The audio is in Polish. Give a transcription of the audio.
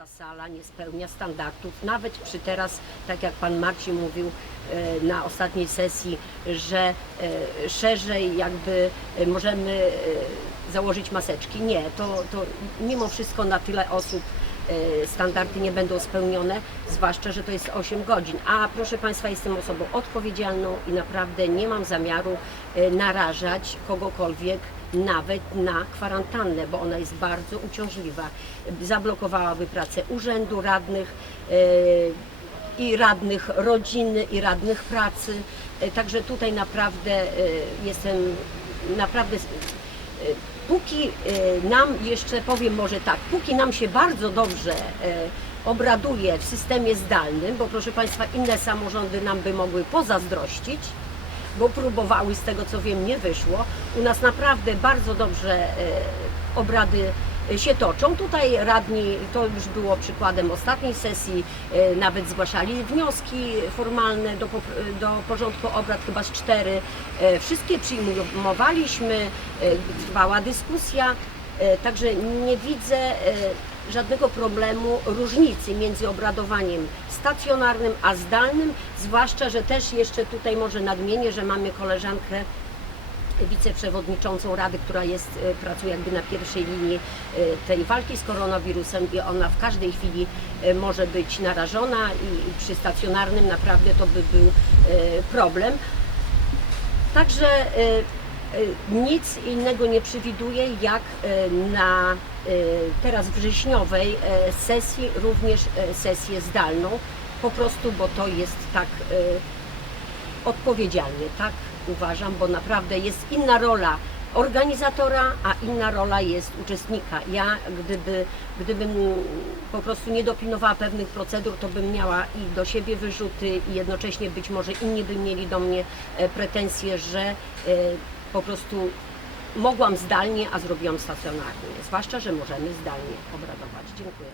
ta sala nie spełnia standardów, nawet przy teraz, tak jak Pan Marcin mówił e, na ostatniej sesji, że e, szerzej jakby e, możemy założyć maseczki. Nie, to, to mimo wszystko na tyle osób standardy nie będą spełnione, zwłaszcza, że to jest 8 godzin. A proszę Państwa, jestem osobą odpowiedzialną i naprawdę nie mam zamiaru narażać kogokolwiek nawet na kwarantannę, bo ona jest bardzo uciążliwa. Zablokowałaby pracę urzędu, radnych e, i radnych rodziny, i radnych pracy. E, Także tutaj naprawdę e, jestem naprawdę póki nam jeszcze powiem może tak, póki nam się bardzo dobrze obraduje w systemie zdalnym, bo proszę Państwa, inne samorządy nam by mogły pozazdrościć, bo próbowały, z tego co wiem, nie wyszło. U nas naprawdę bardzo dobrze e, obrady e, się toczą. Tutaj radni, to już było przykładem ostatniej sesji, e, nawet zgłaszali wnioski formalne do, do porządku obrad, chyba z cztery. Wszystkie przyjmowaliśmy, trwała dyskusja, także nie widzę żadnego problemu, różnicy między obradowaniem stacjonarnym a zdalnym, zwłaszcza, że też jeszcze tutaj może nadmienię, że mamy koleżankę wiceprzewodniczącą Rady, która jest, e, pracuje jakby na pierwszej linii e, tej walki z koronawirusem i ona w każdej chwili e, może być narażona i, przy stacjonarnym naprawdę to by był problem. Także nic innego nie przewiduję, jak e, na e, teraz wrześniowej sesji, również sesję zdalną, po prostu, bo to jest tak odpowiedzialnie, tak uważam, bo naprawdę jest inna rola organizatora, a inna rola jest uczestnika. Ja gdyby, gdybym po prostu nie dopilnowała pewnych procedur, to bym miała i do siebie wyrzuty i jednocześnie być może inni by mieli do mnie e, pretensje, że e, po prostu mogłam zdalnie, a zrobiłam stacjonarnie. Zwłaszcza, że możemy zdalnie obradować. Dziękuję.